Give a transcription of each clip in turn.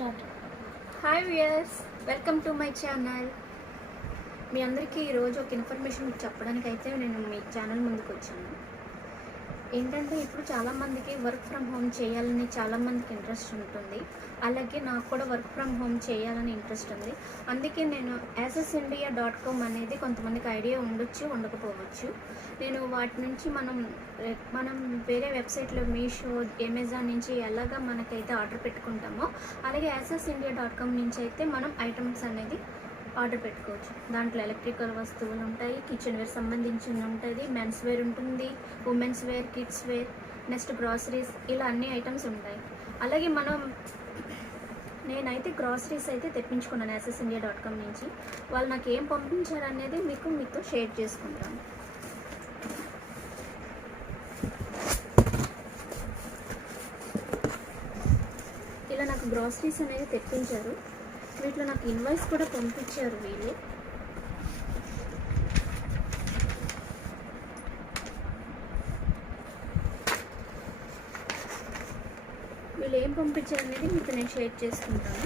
Start. Hi viewers, welcome to my channel. మీ అందరికీ ఈరోజు ఒక ఇన్ఫర్మేషన్ చెప్పడానికి అయితే నేను మీ ఛానల్ ముందుకు వచ్చాను. ఏంటంటే ఇప్పుడు చాలామందికి వర్క్ ఫ్రమ్ హోమ్ చేయాలని చాలామందికి ఇంట్రెస్ట్ ఉంటుంది. అలాగే నాకు కూడా వర్క్ ఫ్రమ్ హోమ్ చేయాలని ఇంట్రెస్ట్ ఉంది. అందుకే నేను assesindia.com అనేది కొంతమందికి ఐడియా ఉండొచ్చు, ఉండకపోవచ్చు. నేను వాటి నుంచి మనం వేరే వెబ్సైట్లో మీషో, అమెజాన్ నుంచి ఎలాగా మనకైతే ఆర్డర్ పెట్టుకుంటామో అలాగే assesindia.com నుంచి అయితే మనం ఐటమ్స్ అనేది ఆర్డర్ పెట్టుకోవచ్చు. దాంట్లో ఎలక్ట్రికల్ వస్తువులు ఉంటాయి, కిచెన్ వేర్ సంబంధించిన ఉంటుంది, మెన్స్ వేర్ ఉంటుంది, women's wear, kids wear, next groceries, ఇలా అన్ని ఐటమ్స్ ఉంటాయి. అలాగే నేనైతే గ్రాసరీస్ అయితే తెప్పించుకున్నాను assesindia.com నుంచి. వాళ్ళు నాకు ఏం పంపించారనేది మీతో షేర్ చేసుకుంటాను. ఇలా నాకు గ్రాసరీస్ అనేది తెప్పించారు. వీటిలో నాకు ఇన్వాయిస్ కూడా పంపించారు వీళ్ళు. వీళ్ళు ఏం పంపించారు అనేది మీతో నేను షేర్ చేసుకుంటాను.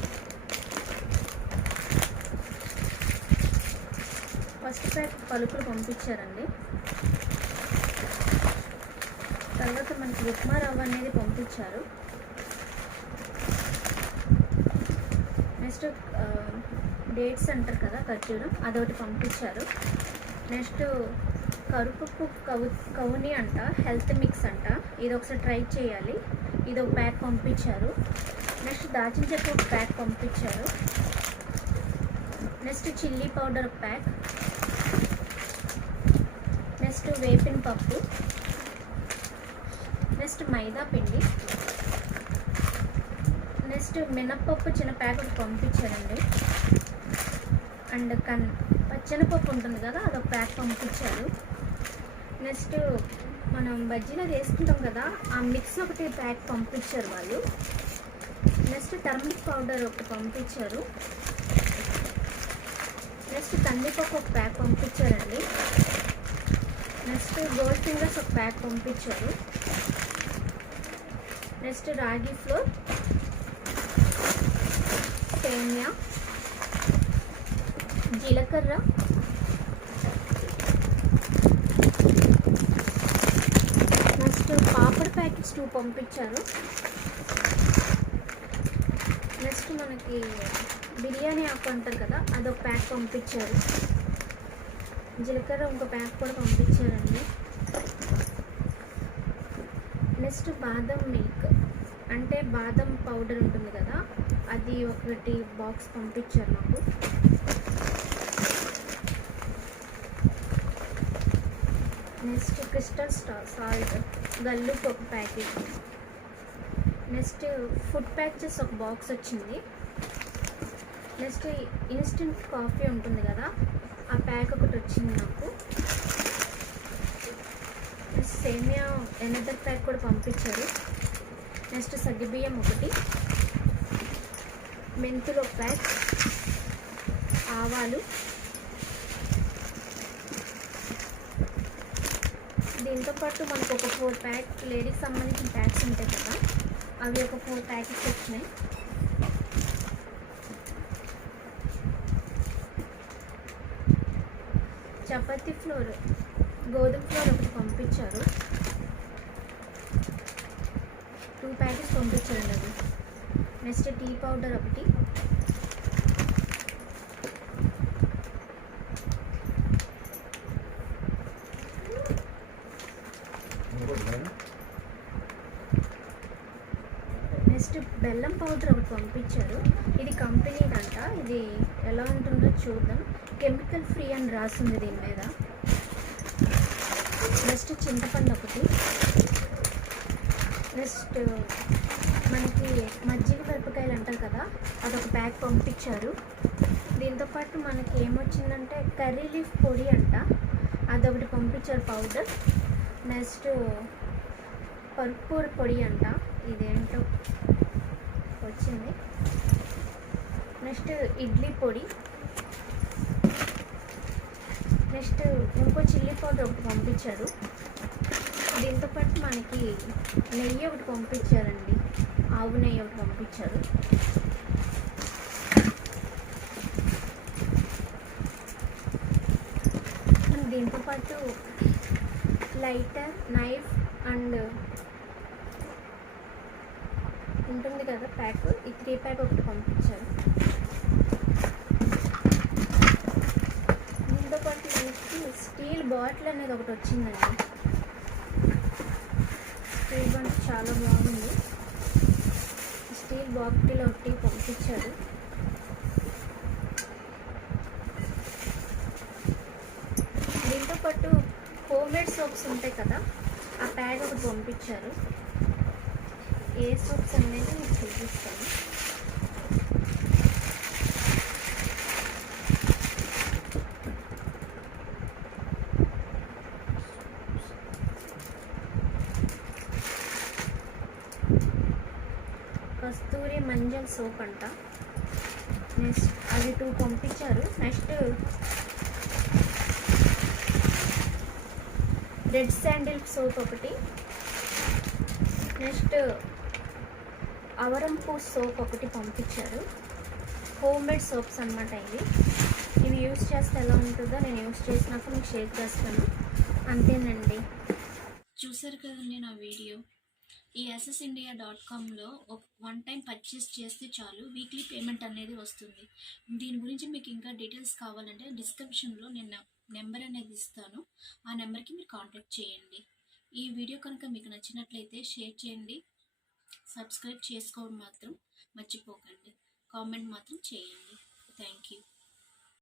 ఫస్ట్ ప్యాక్ పలుకులు పంపించారండి. తర్వాత మనకి ఉప్మా రవ్వ అనేది పంపించారు. నెక్స్ట్ డేట్స్ అంటారు కదా, ఖర్జూరం, అదొకటి పంపించారు. నెక్స్ట్ కరుపప్పు కవుని అంట, హెల్త్ మిక్స్ అంట, ఇది ఒకసారి ట్రై చేయాలి, ఇది ఒక ప్యాక్ పంపించారు. నెక్స్ట్ దాచిన చెక్క ఒక ప్యాక్ పంపించారు. నెక్స్ట్ చిల్లీ పౌడర్ ఒక ప్యాక్. నెక్స్ట్ వేపిన పప్పు. నెక్స్ట్ మైదా పిండి. నెక్స్ట్ మినప్పప్పు చిన్న ప్యాక్ ఒకటి పంపించారండి. అండ్ పచ్చెనపప్పు ఉంటుంది కదా, అదొక ప్యాక్ పంపించారు. నెక్స్ట్ మనం బజ్జీలో వేసుకుంటాం కదా, ఆ మిక్స్ ఒకటి ప్యాక్ పంపించారు వాళ్ళు. నెక్స్ట్ టర్మరిక్ పౌడర్ ఒకటి పంపించారు. నెక్స్ట్ కందిపప్పు ఒక ప్యాక్ పంపించారండి. నెక్స్ట్ గోల్డ్ ఫింగర్స్ ఒక ప్యాక్ పంపించారు. నెక్స్ట్ రాగి ఫ్లోర్, సేమియా, జీలకర్ర, నెక్స్ట్ పాపడ్ ప్యాకెట్స్ 2 పంపించారు. నెక్స్ట్ మనకి బిర్యానీ ఆకు అంటారు కదా, అదొక ప్యాక్ పంపించారు. జీలకర్ర ఇంకో ప్యాక్ కూడా పంపించారండి. నెక్స్ట్ బాదం మిల్క్ అంటే బాదం పౌడర్ ఉంటుంది కదా, అది ఒకటి బాక్స్ పంపించారు నాకు. నెక్స్ట్ క్రిస్టల్ సాల్ట్ గల్లుపు ఒక ప్యాకెట్. నెక్స్ట్ ఫుడ్ ప్యాచెస్ ఒక బాక్స్ వచ్చింది. నెక్స్ట్ ఇన్స్టెంట్ కాఫీ ఉంటుంది కదా, ఆ ప్యాక్ ఒకటి వచ్చింది నాకు. నెక్స్ట్ సేమియా ఎనదర్ ప్యాక్ కూడా పంపించారు. నెక్స్ట్ సగ్గుబియ్యం ఒకటి, మెంతులు ఒక ప్యాక్, ఆవాలు. దీంతోపాటు మనకు ఒక 4 ప్యాక్ లేడీకి సంబంధించిన ప్యాక్స్ ఉంటాయి కదా, అవి ఒక 4 ప్యాకెట్స్ వచ్చినాయి. చపాతీ ఫ్లోర్, గోధుమ ఫ్లోర్ ఒకటి పంపించారు. 2 ప్యాకెట్స్ పంపించారండి అది. నెక్స్ట్ టీ పౌడర్ ఒకటి. నెక్స్ట్ బెల్లం పౌడర్ ఒకటి పంపించారు. ఇది కంపెనీదంట, ఇది ఎలా ఉంటుందో చూద్దాం. కెమికల్ ఫ్రీ అని రాసింది దీని మీద. నెక్స్ట్ చింతపండు ఒకటి. నెక్స్ట్ మనకి మజ్జిగ మిరపకాయలు అంటారు కదా, అదొక ప్యాక్ పంపించారు. దీంతోపాటు మనకి ఏమొచ్చిందంటే కర్రీ లీఫ్ పొడి అంట, అదొకటి పంపించారు పౌడర్. నెక్స్ట్ పర్పూర్ పొడి అంట, ఇదేంటో వచ్చింది. నెక్స్ట్ ఇడ్లీ పొడి. నెక్స్ట్ ఇంకో చిల్లీ పౌడర్ ఒకటి పంపించారు. దీంతోపాటు మనకి నెయ్యి ఒకటి పంపించారండి, ఆవు నెయ్యి ఒకటి పంపించారు. దీంతో పాటు లైటర్, నైఫ్ అండ్ ఉంటుంది కదా ప్యాక్, ఈ 3 ప్యాక్ ఒకటి పంపించారు. దీంతో పాటు మనకి స్టీల్ బాటిల్ అనేది ఒకటి వచ్చిందండి. స్టీల్ బాటిల్ చాలా బాగుంది. స్టీల్ బాటిల్ ఒకటి పంపించారు. దీంతో పాటు హోమ్మేడ్ సోప్స్ ఉంటాయి కదా, ఆ ప్యాక్ ఒకటి పంపించారు. ఏ సోప్స్ అనేది మీకు చూపిస్తాను. కస్తూరి మంజల్ సోప్ అంట. నెక్స్ట్ అది 2 పంపించారు. నెక్స్ట్ రెడ్ శాండిల్ సోప్ ఒకటి. నెక్స్ట్ అవరంపూ సోప్ ఒకటి పంపించారు. హోమ్మేడ్ సోప్స్ అన్నమాట ఇవి యూస్ చేస్తే ఎలా ఉంటుందో నేను యూస్ చేసినాక మీకు షేర్ చేస్తాను. అంతేనండి. చూసారు కదండి నా వీడియో. ఈ SSindia.comలో వన్ టైం పర్చేస్ చేస్తే చాలు వీక్లీ పేమెంట్ అనేది వస్తుంది. దీని గురించి మీకు ఇంకా డీటెయిల్స్ కావాలంటే డిస్క్రిప్షన్లో నేను నెంబర్ అనేది ఇస్తాను. ఆ నెంబర్కి మీరు కాంటాక్ట్ చేయండి. ఈ వీడియో కనుక మీకు నచ్చినట్లయితే షేర్ చేయండి, సబ్స్క్రైబ్ చేసుకోవడం మాత్రం మర్చిపోకండి, కామెంట్ మాత్రం చేయండి. Thank you.